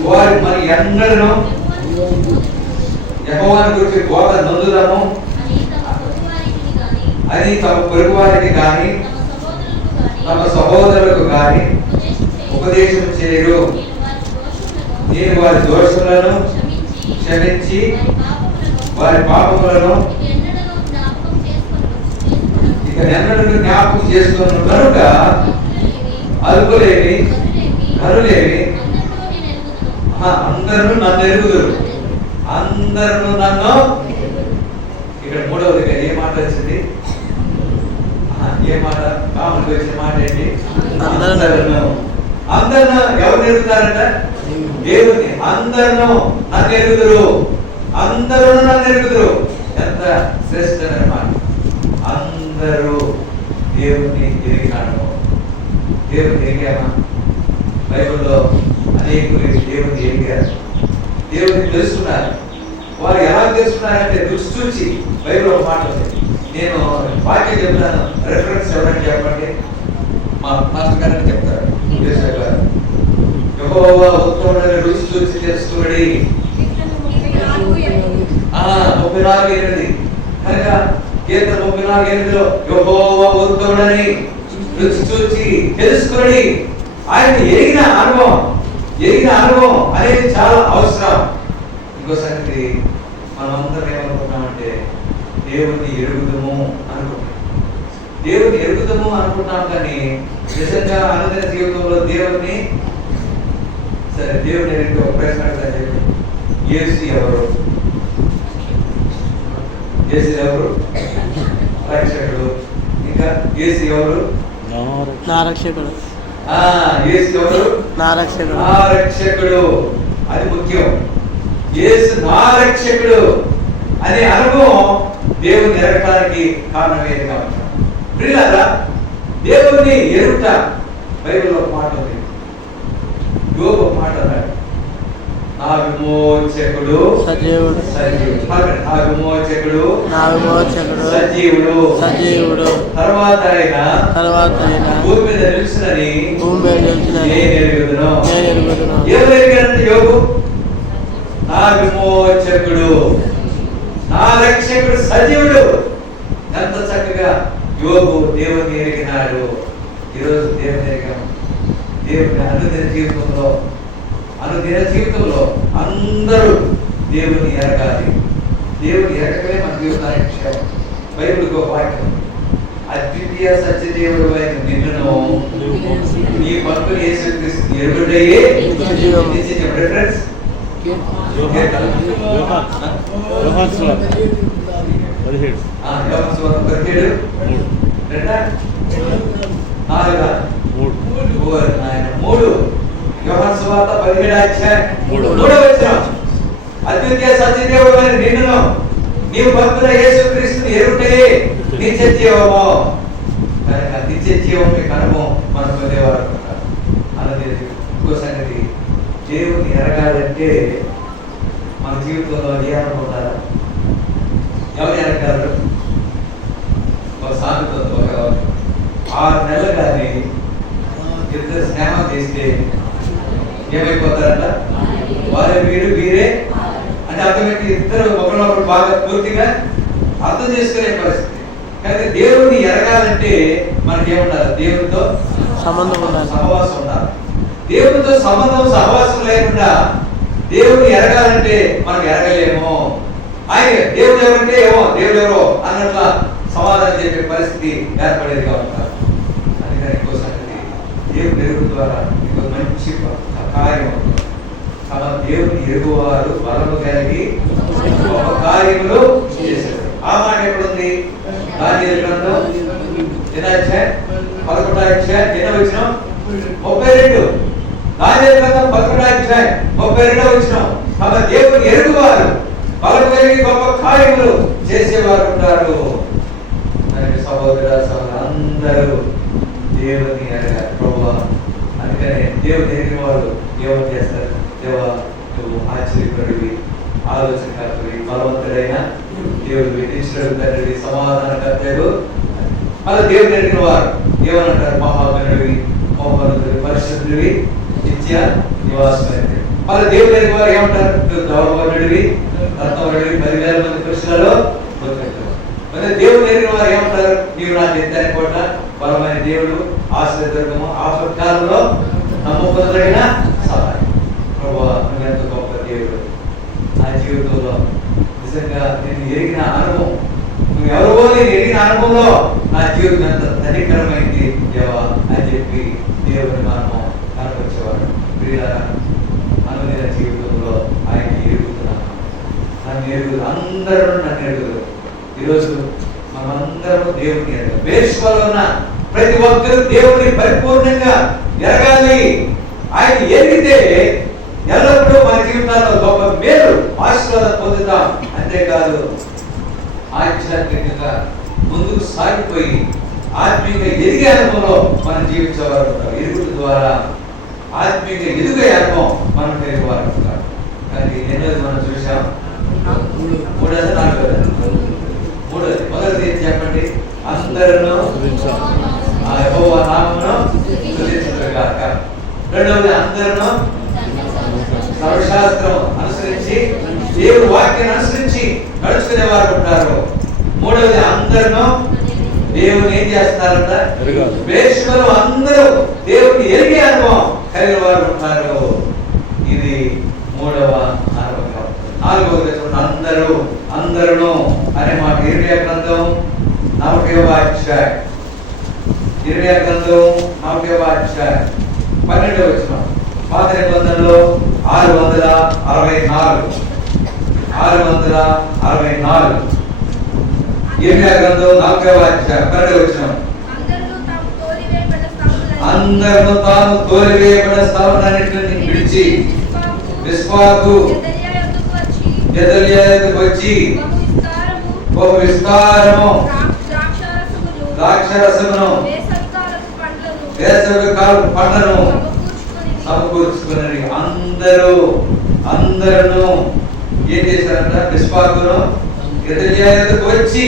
వారి మరి ఎన్నడను యెహోవాను గురించి గోత నొందుదము అని తమ పొరుగు వారికి కానీ తమ సహోదరులకు కానీ ఉపదేశం చేయరు. నేను వారి దోషములను క్షమించి వారి పాపములను ఇక ఎన్నడూ జ్ఞాపకం చేసుకున్న కనుక అల్పులేమి కరులేమి అందరూ నన్ను ఎరుగుదురు, అందరూ నన్ను ఇక్కడ మూడవదిగా ఏ మాట వచ్చింది? ఏ మాట? కామన్కి వచ్చిన మాట ఏంటి? అందరూ ఎవరు ఎరుగుతారంట? దేవుని. అందరూ నన్ను ఎరుగుదురు, అందరూ నన్ను ఎరుగుదురు. ఎంత శ్రేష్టమైన మాట! అందరూ దేవుని ఎరిగినాడు. దేవుని ఎరిగామా? బైబిల్లో అనేకులు దేవుని ఎరిగారు, దేవుని తెలుసుకున్నారు. వారు ఎలా తెలుసుకున్నారంటే రుచి చూచి. బైబిల్ ఒక మాట ఉంది, నేను వాక్యం చెప్తాను, రెఫరెన్స్ ఎవరైనా చెప్పండి. మా మాస్టర్ గారు చెప్తారు, యెహోవా ఉత్తముడని రుచి చూచి తెలుసుకుని 34:8. కనుక కీర్తన 34:8లో యెహోవా ఉత్తముడని రుచి చూచి తెలుసుకుని, ఆయన ఎరిగిన అనుభవం అనేది చాలా అవసరం. ఇంకో సంగతి, మనమందరం ఏమనుకుంటామంటే దేవుని ఎరుగుదము అనుకుంటాం, కానీ నిజంగా అనుదిన జీవితంలో దేవుని ఎరిగి ఒక ప్రశ్న అడుగుతా చెప్పి, యేసు ఎవరు? రక్షకుడు. ఇంకా యేసు ఎవరు? నా రక్షకుడు. నా రక్షకుడు. అది ముఖ్యం. యేసు నా రక్షకుడు అనే అనుభవం దేవుని ఎరగడానికి కారణమేది కాబట్టి ప్రియులారా, దేవుని ఎరుట బైబిల్లో ఒక మాట ఉంది. యోబు ఒక మాట అన్నాడు, నా విమోచకుడు సజీవుడు. నా విమోచకుడు సజీవుడు. తర్వాత ఆయన భూమి మీద నిలుచునని నేను ఎరుగుదును. ఎవరు ఎరిగారంటే యోబు? నా విమోచకుడు, నా రక్షకుడు సజీవుడు. ఎంత చక్కగా యోబు దేవుని ఎరిగినాడు. ఈరోజు దేవుని ఎరిగాము. దేవుని అనుదిన జీవితంలో అందరూ దేవుని ఎరగాలి. దేవుని ఎరగలే మన జీవితానికి క్షేమం. బైబిల్కి ఒక వాక్యం, అద్వితీయ సత్యదేవుడు అయిన నిన్ను నీ పంపుని యేసుక్రీస్తు ఎరుగుటయే రిఫరెన్స్. అద్వితీయ సత్యదేవుడు అయిన నిన్ను నీవు పంపిన యేసుక్రీస్తుని ఎరుగుటయే నిత్య జీవము. నిత్య జీవం మీకు అనుభవం మనం పొందేవారు అన్నది. ఇంకో సంగతి, దేవుని ఎరగాలంటే మన జీవితంలో ఏ అనుకుంటారా? ఎవరు ఎరగారు? ఒక సామెత, ఒక 6 నెలలు కానీ ఇద్దరు స్నేహం చేస్తే ఏమైపోతారంట? వారే వీరే అంటే అర్థమైతే ఇద్దరు ఒకరినొకరు బాగా పూర్తిగా అర్థం చేసుకునే పరిస్థితి. కనుక దేవుని ఎరగాలంటే మనకి ఏముండాలి? దేవునితో సంబంధం ఉండాలి, సహవాసం ఉండాలి. దేవునితో సంబంధం సహవాసం లేకుండా దేవుని ఎరగాలంటే మనకు ఎరగలేము. ఆయన దేవుడు ఎవరంటే ఏమో దేవుడు ఎవరో అన్నట్ల సమాధానం చెప్పే పరిస్థితి ఏర్పడేది కాబట్టి అందుకని ఇంకో సంగతి, దేవుని ఎరుగు ద్వారా ఇంకో మంచి కార్యం అవుతుంది. దేవుని ఎరుగువారు బలము కలిగి ఒక కార్యములు చేశారు. ఆ మాట ఎక్కడుంది? దానియేలు గ్రంథం 11:32. దానియేలు గ్రంథం 11:32. కాబట్టి దేవుని ఎరుగువారు బలము కలిగి గొప్ప కార్యములు చేసేవారు ఉంటారు. సహోదర అందరూ దేవుని ఎరగాలి ప్రభువా. అందుకనే దేవుని ఎరిగిన వాళ్ళు ఏమని చేస్తారు? దేవా, నువ్వు ఆశ్చర్యకరుడివి, ఆలోచనకర్తవి, బలవంతుడైన దేవుడివి, నిశ్చయుడివి, సమాధానకర్తవు. మళ్ళీ దేవుని ఎరిగిన వారు ఏమనంటారు? మహాగణుడివి, మహోన్నతుడివి, పరిశుద్ధుడివి, నిత్య నివాసమైనవి. మళ్ళీ దేవుని ఎరిగిన వారు ఏమంటారు? నువ్వు గౌరవనుడివి, రత్నవర్ణుడివి, 10,000 మంది పురుషులలో మరి దేవుని ఎరిగిన వారు ఏమంటారు? నీవు నాకు ఎత్తైన కోట, బలమైన దేవుడు, ఆశ్రయదుర్గము, ఆపత్కాలంలో నమ్మకమైన సహాయం. ప్రభువా, నువ్వు ఎంత గొప్ప దేవుడు. నా జీవితంలో నిజంగా నేను ఎరిగిన అనుభవం, నువ్వు ఎవరో నేను ఎరిగిన అనుభవంలో నా జీవితం ఎంత ధనికరమైంది దేవా అని చెప్పి దేవుని మనము కనపరిచేవాడు. ప్రియులారా, అనుదిన జీవితంలో ఆయన ఎరుగుతున్నాను. నన్ను ఎరుగుదు, అందరూ నన్ను ఎరుగుదు. ఈరోజు మనమందరం దేవుని ఎరగాలి. బేర్షెబాలో ఉన్న ప్రతి ఒక్కరు దేవుని పరిపూర్ణంగా ఎరగాలి. ఆయన ఎరిగితే ఎల్లప్పుడూ మన జీవితాల్లో గొప్ప మేలు ఆశీర్వాదం పొందుతాం. అంతేకాదు ఆధ్యాత్మికంగా ముందుకు సాగిపోయి ఆత్మీయంగా ఎదిగే అనుభవంలో మనం జీవించేవారు ఉంటారు. ఎరుగుట ద్వారా ఆత్మీయంగా ఎదుగే అనుభవం మనం కలిగేవారు ఉంటారు. కానీ ఎన్నోది మనం చూసాం. మూడోది నాలుగోది. మూడోది మొదటిది ఏం చెప్పండి? అందరూ యెహోవా నామమును స్తుతించుదురుగాక. రెండవది అందరూ సర్వశాస్త్రం అనుసరించి దేవుని వాక్యాన్ని అనుసరించి నడుచుకునే వారు ఉంటారు. మూడవది అందరూ దేవుని ఏం చేస్తారంట? బేర్షెబాలో అందరూ దేవుని ఎరిగే అనుభవం కలిగిన వారు ఉంటారు. ఇది మూడవ అనుభవం. నాలుగవది అందరూ అందరూ అనే మాట ఇర్మియా గ్రంథం 40వ అధ్యాయం. ఇర్మియా గ్రంథం 40వ అధ్యాయం 12వ వచనం. పాత నిబంధనలో 664 ఇర్మియా గ్రంథం 40వ అధ్యాయం 12వ వచనం. అందరూ తాము తోలివేయబడిన స్థలములన్నిటిని విడిచి మిస్పాకు గెదల్యా యొద్దకు వచ్చి బహు విస్తారము ద్రాక్షరసమును వేసవి కాలపు పండ్లను సమకూర్చుకుని అందరూ ఏం చేశారంట? మిస్పాకును గెదల్యా యొద్దకు వచ్చి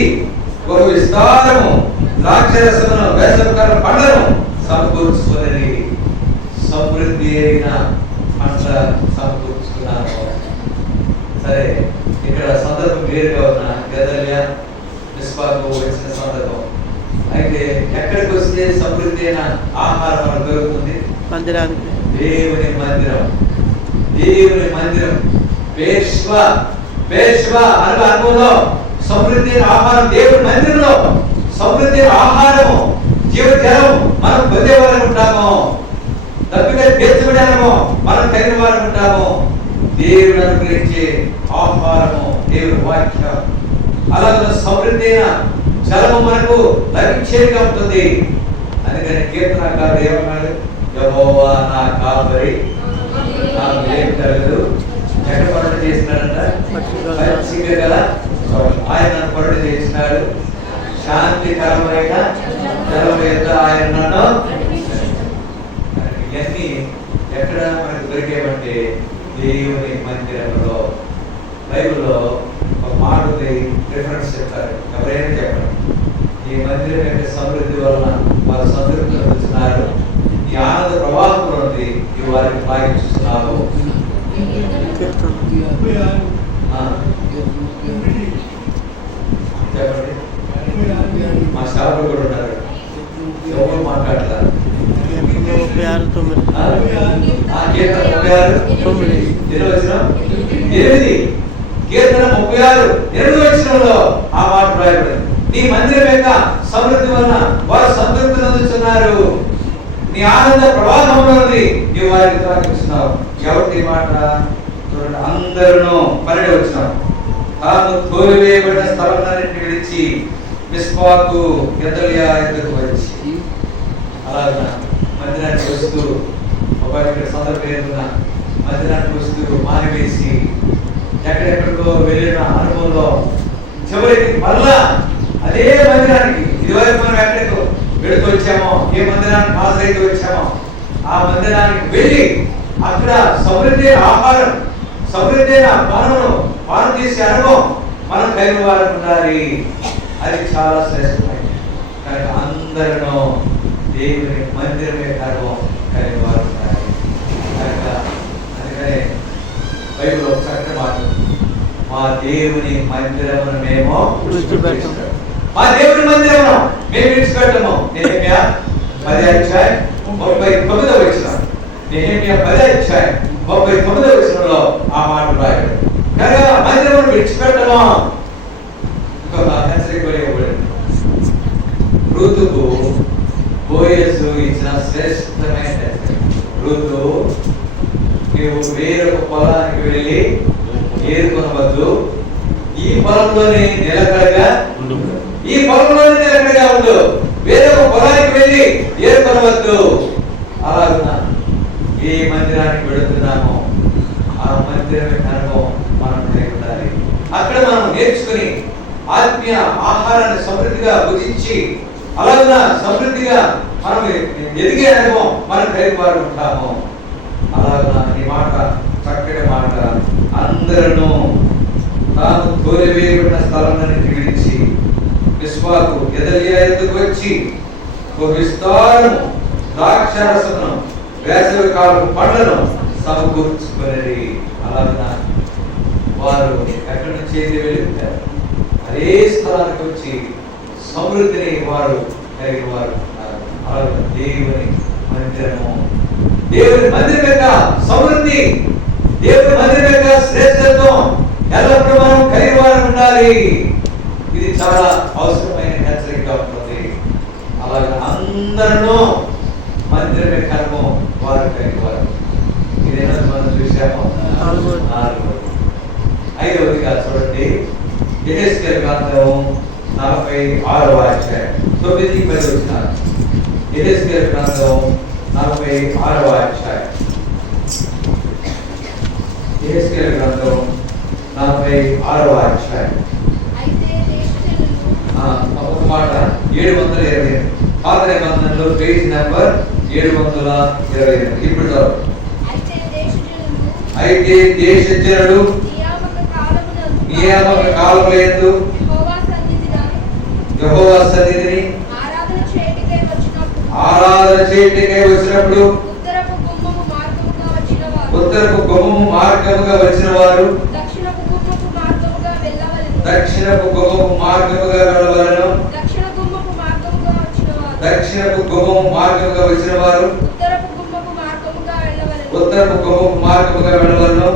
బహు విస్తారము ద్రాక్షరసమును వేసవి కాలపు పండ్లను సమకూర్చుకుని సమృద్ధి అయిన పంట సమకూర్చుకున్నారు. సరే, ఇక్కడ సందర్భం వేరుగా ఉన్న గెదల్యా మిస్పాకు వచ్చిన సందర్భం. అయితే ఎక్కడికి వస్తే సమృద్ధి అయిన ఆహారం మనకు దొరుకుతుంది? మందిరానికి. దేవుని మందిరం. దేవుని మందిరం బేర్షెబా అనే అనుభవంలో సమృద్ధి అయిన ఆహారం దేవుని మందిరంలో సమృద్ధి అయిన ఆహారము జీవజలం మనం పొందేవారు ఉంటాము. తప్పిగా తీర్చబడాము మనం కలిగిన వారు ఉంటాము. దేవుడు అనుగ్రహించే ఆహారము దేవుని వాక్యం. అలాగే సమృద్ధి అయిన జలము మనకు లభించేదిగా ఉంటుంది. అందుకని కీర్తనకారుడు ఏమన్నాడు? యెహోవా నా కాపరి, నాకు ఏమి కలగదు. ఎక్కడ పనులు చేసినాడంట? పచ్చిక గల ఆయన పనులు చేసినాడు. శాంతికరమైన జలం యొక్క ఆయన నన్ను. ఇవన్నీ ఎక్కడ మనకు దొరికేవంటే దేవుని మందిరంలో. బైబిల్లో ఒక మాట ఉంది, రిఫరెన్స్ చెప్తారు. ఎవరైనా చెప్పండి. ఈ మందిరం యొక్క సమృద్ధి వలన వారు సంతృప్తి పొందుతున్నారు. ఈ ఆనంద ప్రవాహంలో ఉంది ఈ వారిని భావిస్తున్నారు. చెప్పండి. మా స్టాఫ్ కూడా ఉన్నారు, ఎవరు మాట్లాడతారు. 36:8 ఆ మాట రాయబడింది. నీ మందిరం యొక్క సమృద్ధి వలన వారు సంతృప్తి పొందుతున్నారు. నీ ఆనంద ప్రవాహంలో నీ వారికి తాకిస్తున్నావు. ఎవరి మాట చూడండి. అందరూ 12వ వచనం. తాను తోలివేయబడిన స్థలములన్నిటిని విడిచి మిస్పాకు గెదల్యా యొద్దకు వచ్చి. అలాగా మందిరానికి వస్తూ ఒక సందర్భంగా మందిరానికి వస్తూ మానివేసి ఎక్కడెక్కడికో వెళ్ళిన అనుభవంలో చివరికి మళ్ళా అదే మందిరానికి, ఇదివరకు మనం ఎక్కడికో వెళుతూ వచ్చామో, ఏ మందిరానికి హాజరైతే వచ్చామో ఆ మందిరానికి వెళ్ళి అక్కడ సమృద్ధి ఆహారం, సమృద్ధి పనులను పాలు చేసే అనుభవం మనం కలిగిన వారు ఉండాలి. అది చాలా శ్రేష్టమైనది. కనుక అందరూ దేవుని మందిరం యొక్క అనుభవం కలిగిన వారు ఉండాలి. కనుక అందుకనే బైబిల్ ఒక చక్కటి మాట, మా దేవుని మందిరమును మేము విడిచిపెట్టము. మా దేవుని మందిరమును మేము విడిచిపెట్టము. నెహెమ్యా 10:39 వచనం. నెహెమ్యా 10:39 వచనంలో ఆ మాట రాయబడింది. కనుక మందిరమును విడిచిపెట్టము. ఇంకొక హెచ్చరిక ఇవ్వబడింది. రూతుకు బోయజు ఇచ్చిన శ్రేష్టమైన హెచ్చరిక. రూతు, నీవు వేరొక పొలానికి వెళ్ళి ఏరుకొనవద్దు, ఈ పొలంలోనే నిలకడగా అలాగున ఏ మందిరానికి వెళుతున్నామో ఆ మందిరమే అనుభవం మనం కలిగి ఉండాలి. అక్కడ మనం నేర్చుకుని ఆత్మీయ ఆహారాన్ని సమృద్ధిగా భుజించి అలాగున సమృద్ధిగా మనం ఎదిగే అనుభవం మనం కలిగి వారు ఉంటాము. అలాగున ఈ మాట చక్కటి మాట, అందరూ తాను తోలివేయబడిన స్థలాన్ని విడిచి విశ్వాకు ఎదలియా ఎద్దుకు వచ్చి ఒక విస్తారము ద్రాక్షారసమును వేసవి కాలం పండ్లను సమకూర్చుకునేది. అలాగ వారు ఎక్కడి నుంచి అయితే వెళ్ళిపోతారు అదే స్థలానికి వచ్చి సమృద్ధిని వారు కలిగిన వారు. అలాగే దేవుని మందిరము, దేవుని మందిరం యొక్క సమృద్ధి, దేవుని మందిరం యొక్క శ్రేష్టత్వం ఎల్లప్పుడూ మనం కలిగి వారు ఉండాలి. ఇది చాలా అవసరమైన హెచ్చరికగా ఉంటుంది. అలాగే అందరూ మందిరం యొక్క అనుభవం వారు కలిగి వారు. ఇదేనా మనం చూసాము. 4. 5వదిగా చూడండి, యెహెజ్కేలు గ్రంథము 46వ అధ్యాయం 9-10 వచనాలు. యెహెజ్కేలు గ్రంథము 46వ అధ్యాయం. యెహెజ్కేలు గ్రంథం 46వ అధ్యాయం. ఒక మాట 728 పాత నిబంధనలో పేజ్ నెంబర్ 728. ఇప్పుడు అయితే దేశ జనులు నియామక కాలములందు యెహోవా సన్నిధిని ఆరాధన చేయుటకై వచ్చినప్పుడు ఉత్తరపు గుమ్మము మార్గముగా వచ్చిన వారు దక్షిణపు గుమ్మము మార్గముగా వెళ్ళవలెను. దక్షిణపు గుమ్మము మార్గముగా వచ్చిన వారు ఉత్తరపు గుమ్మము మార్గముగా వెళ్ళవలెను.